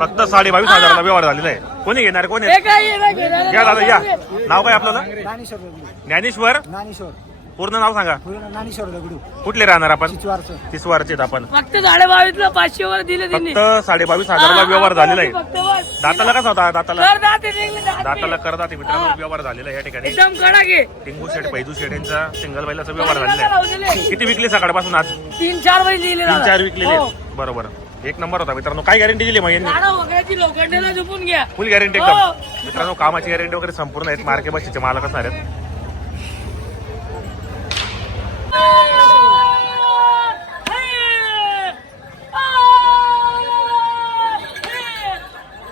फक्त साडे बावीस हजाराला व्यवहार झालेला आहे. कोणी घेणार कोणी. या दादा या. नाव काय आपल्याला ज्ञानेश्वर दगडू. ज्ञानेश्वर? ज्ञानेश्वर. पूर्ण नाव सांगा. पूर्ण ज्ञानेश्वर दगडू. कुठले राहणार आपण? चिचवारचं तिसवारचे आपण. फक्त साडे बावीस ला पाचशे वर दिले त्यांनी फक्त साडे बावीस हजाराला व्यवहार झालेला आहे. फक्त बस. दाताला कसा होता? दाताला? कर दाते निघले दाते. दाताला करदात मित्रांनो व्यवहार झालेला आहे या ठिकाणी. एकदम कडा घे टिंगू शेड पैजू शेड यांचा सिंगल बैलाचा व्यवहार झालेला आहे. किती विकले सकाळपासून आज? तीन चार वेळी दिले तीन चार विकलेले हो. आहेत. बरोबर. एक नंबर होता. मित्रांनो काय गॅरंटी दिली मग यांनी? झाडं वगैरेची लोखंडाला झोपून घ्या. फुल गॅरंटी हो. एकदम. मित्रांनो कामाची गॅरंटी वगैरे संपूर्ण आहेत. मार्के बशीचे मालक असणार आहेत.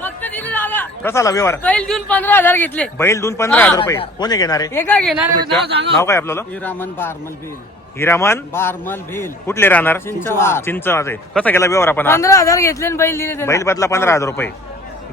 फक्त दिले दादा कसा व्यवहार? बैल देऊन पंधरा हजार घेतले. बैल दोन पंधरा हजार रुपये. कोणी घेणार? आहे हे काय घेणार आहे? नाव सांगा नाव काय आपल्याला हिरामन बारमल भील हिरामन? बारमल भील. कुठले राहणार? चिंचवाड. चिंचवाचे कसा गेला व्यवहार आपण हा? पंधरा हजार घेतले आणि बैल दिले. बैल बदला पंधरा हजार रुपये.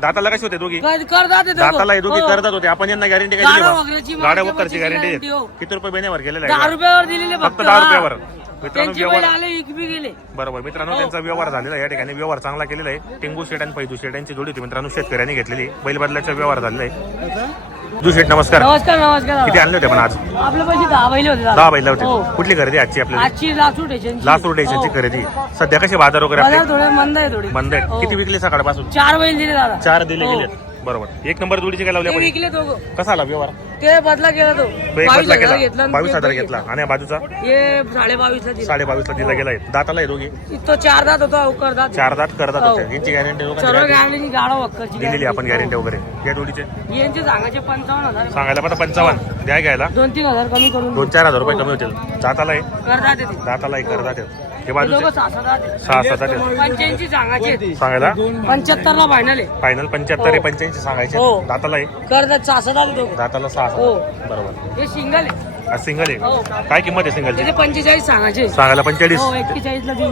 दाताला कसे होते दोघी. दाताला हे दोघी हो. करतात होते. आपण यांना गॅरंटी काय गाड्या दिली वगैरेची बशीची गॅरंटी guarantee, हो. किती रुपये महिन्यावर गेलेला दहा आहे रुपयावर दिलेले फक्त दहा रुपयावर. हा. मित्रांनो त्यांचे बैल व्यवहार आले इक बी गेले. बरोबर. मित्रांनो त्यांचा व्यवहार झालेला आहे या ठिकाणी. व्यवहार चांगला केलेला आहे. टिंगू शेट आणि पैदू शेट यांची जोडी होती. मित्रांनो शेतकऱ्यांनी घेतलेली. बैल बदलाचा व्यवहार झालेला आहे. दू शेट नमस्कार. नमस्कार नमस्कार किती आणले होते पण आज? आपल्या पैसे दहा बैल होते. दहा बैल होते. हो. कुठली खरेदी आजची आपल्याला आजची लासू स्टेशनची लास्ट रोटेशनची खरेदी. सध्या कसे बाजार वगैरे बाजार आपले थोडे मंद आहे थोडी. बंद आहेत हो. किती विकले सकाळपासून? चार बैल दिले दादा. चार दिले हो. गेले बरोबर. एक नंबर जोडीचे काय लावले ते आपण? विकले दोघं कसा आला व्यवहार? ते बदला केला तो. तो एक बावीस बदला हजार केला घेतला आणि बावीस ते हजार घेतला. आणि बाजूचा? हे साडे बावीस ला दिला साडे बावीस ला दिला गेलाय दाताला आहे दोघी. तो चार दात होता अवकर दात. चार दात करतात हो. होते. यांची गॅरंटी सर्व वगैरे गॅरंटी गाडा वक्करची दिलेली आपण गॅरंटी वगैरे. या जोडीचे? यांचे सांगायचे पंचावन्न हजार. सांगायला पण पंचावन्न. द्या घ्यायला. दोन तीन हजार कमी करून दोन चार हजार रुपये कमी होतील. दाताला आहे. करतात ते. दाताला आहे करतात आहे. हे हे बाजूचे सहा सात आहेत. पंच्याऐंशी सांगायचे. सांगायला? पंच्याहत्तर ला फायनल आहे. फायनल पंच्याहत्तर आहे पंच्याऐंशी सांगायचे. हो. दाताला आहे करतात सहा सात आले दोघं. दाताला सहा हो. सात बरोबर. हे सिंगल आहे. सिंगल हो. आहे. काय किंमत आहे सिंगलची त्याचे पंचेचाळीस सांगायचे. सांगायला पंचेचाळीस. हो एक्केचाळीस ला देऊ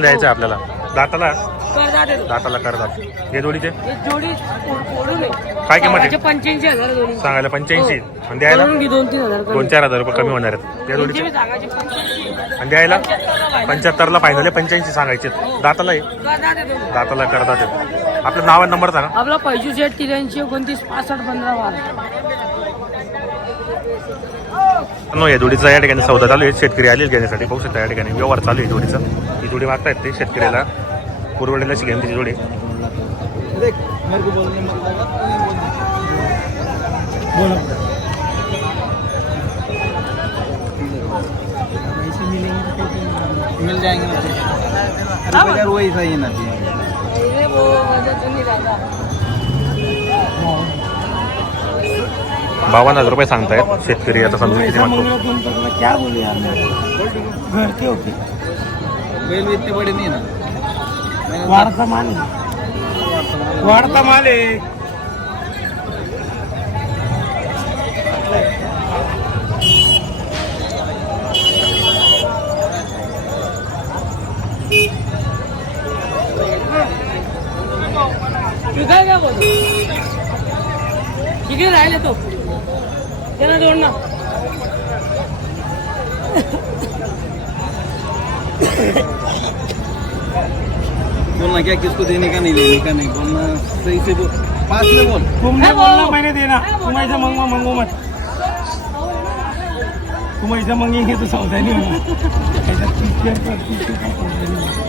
द्यायचं आहे आपल्याला. दाताला. दाताला करतात हे जोडीचे? हे जोडी ओढून आहे. काय किंमत आहे? पंच्याऐंशी हजार दोन्ही. सांगायला पंच्याऐंशी. आणि द्यायला? करून घे दोन तीन हजार कमी. दोन चार हजार रुपये कमी होणार आहेत. या त्यांचे जोडीचे बी सांगायचे पंच्याऐंशी. आणि द्यायला? पंच्याहत्तरला फायनल आहे पंच्याऐंशी सांगायचे दाताला आहे. ते. दाताला करतात आहे. आपलं नाव आणि नंबर सांगा. आपला पैशू सेट तिऱ्याऐंशी एकोणतीस पासष्ट पंधरा नो या जोडीचा या ठिकाणी सौदा चालू आहे. शेतकरी आले घेण्यासाठी. पाहू शकता या ठिकाणी व्यवहार चालू आहे जोडीचा. ही जोडी मागतायत ते शेतकऱ्याला. पुरवडेला शिकेन त्याची जोडी. मिल जाएंगे अरे वही सही ना। बावन्न हजार रुपये सांगतायत शेतकरी आता समजून किती मागतो. क्या बोले यार घर के होते. बैल भी इतने बड़े नहीं ना. वाढता माल. वाढता माल आहे. ठीक आहे राहिले तो. त्यांना जोड ना. बोलना क्या किसको देने का नहीं लेने का नहीं बोलना सही से बोल. पास में बोल. तुमने बोलना मैंने देना. तुम ऐसा मंगो मंगो मत. तुम ऐसा मंगेंगे तो सौदा नहीं होगा ऐसा का तीस हजार का सौदा नहीं होगा।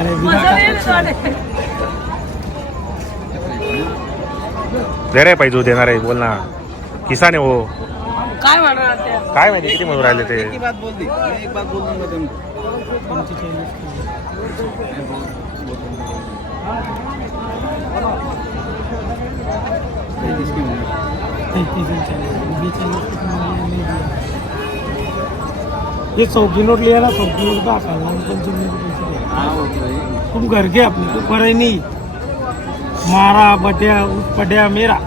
अरे दे रे पाहिजे देणार आहे बोल ना. किसान आहे हो. काय म्हणणार काय माहिती किती म्हणून राहिले ते? एक ही बात बोल दी मैं एक बात बोल दूंगा तुमको ये सौ की नोट लिया ना सौ की नोट। हाँ तो है तुम घर के अपने तो करे नहीं. मारा बटिया उस पटिया मेरा.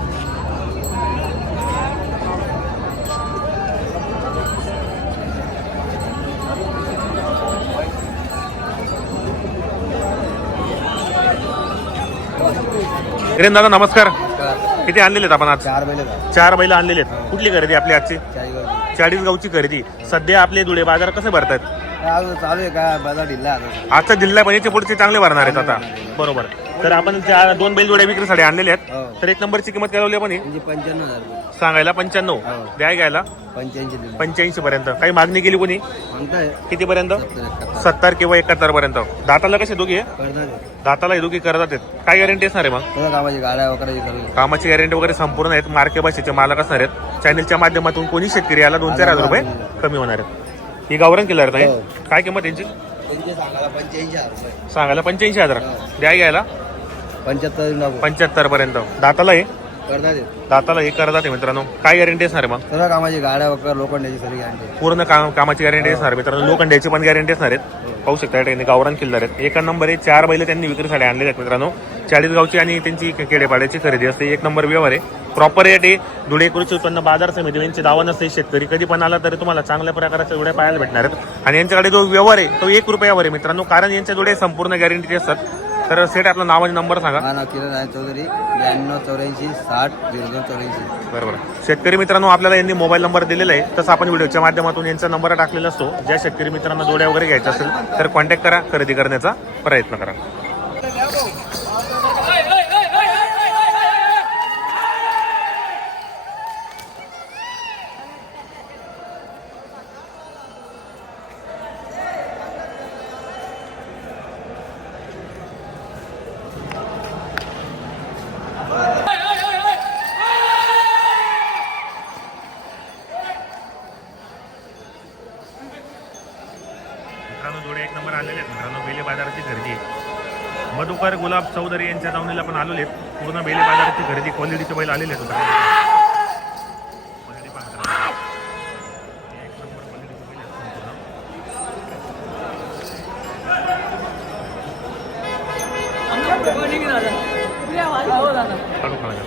किरण दादा नमस्कार. किती आणलेले आहेत आपण आज? चार बैल चार बैल आणलेले आहेत कुठली खरेदी आपली आजची? चाळीस गावची खरेदी. सध्या आपले धुळे बाजार कसे भरतात अजून चालू आहे का? बाजार ढिल्ला आजचा जिल्हा पण याचे पुढचे चांगले भरणार आहेत आता. बरोबर. तर आपण त्या दोन बैलजोड्या विक्रीसाठी आणलेले आहेत. हो. तर एक नंबरची किंमत काय लावली आपण ही? म्हणजे पंच्याण्णव हजार रुपये. सांगायला पंच्याण्णव. हो. द्याय घ्यायला. पंच्याऐंशी दिले. पंच्याऐंशी पर्यंत. काही मागणी केली कोणी? म्हणताय किती पर्यंत? सत्तर एकाहत्तर. सत्तर किंवा एकाहत्तर पर्यंत. दाताला कसे दोघी? आहे करणार आहे. दाताला हे दोघी करतात आहेत. काय गॅरंटी असणार आहे मग? गाड्या वगैरे. कामाची गॅरंटी वगैरे संपूर्ण आहेत. मार्के भाषेचे मालक असणार आहेत. चॅनलच्या माध्यमातून कोणी शेतकरी याला दोन चार हजार रुपये कमी होणार आहेत. ही गावरण केलं नाही हो. काय किंमत यांची? त्यांचे सांगायला पंच्याऐंशी हजार रुपये. सांगायला पंच्याऐंशी हजार. द्या घ्यायला. पंच्याहत्तर पंच्याहत्तर पर्यंत. दाताला हे. आहे. दाताला हे करतात आहे मित्रांनो. काय गॅरंटी असणार आहे मग? सर्व कामाची गाड्या वगैरे लोखंडाची सर्व गॅरंटी पूर्ण काम कामाची गॅरंटी असणार आहे मित्रांनो. लोखंडाची पण गॅरंटी असणार आहेत. पाहू शकता या ठिकाणी गावरान किल्लार आहेत. एका नंबर आहे चार बैल त्यांनी विक्रीसाठी आणलेले आहेत मित्रांनो. चाळीसगावची आणि त्यांची खेडेपाड्याची खरेदी असते. एक नंबर व्यवहार आहे. प्रॉपर रेट आहे. धुळे कृषी उत्पन्न बाजार समिती यांची दावा नसते. शेतकरी कधी पण आला तरी तुम्हाला चांगल्या प्रकारच्या जोड्या पाहायला भेटणार आहेत. आणि यांच्याकडे जो व्यवहार आहे तो एक रुपयावर आहे मित्रांनो. कारण यांच्या जोड्या संपूर्ण गॅरंटीचे असतात. तर सेट आपलं नाव आणि नंबर सांगा. हा नाव किरण आहे चौधरी ब्याण्णव चौऱ्याऐंशी साठ झिरो दोन चौऱ्याऐंशी बरोबर शेतकरी मित्रांनो आपल्याला यांनी मोबाईल नंबर दिलेला आहे. तसं आपण व्हिडिओच्या माध्यमातून यांचा नंबर टाकलेला असतो. ज्या शेतकरी मित्रांना जोड्या वगैरे घ्यायच्या असेल तर कॉन्टॅक्ट करा खरेदी करण्याचा प्रयत्न करा मित्रांनो जोडे एक नंबर आलेले आहेत मित्रांनो बेले बाजाराची आहे. मधुकर गुलाब चौधरी यांच्या दावणीला पण आलेले आहेत. पूर्ण बेले बाजाराची खरेदी क्वालिटीचे बैल आलेले आहेत. दादा काढू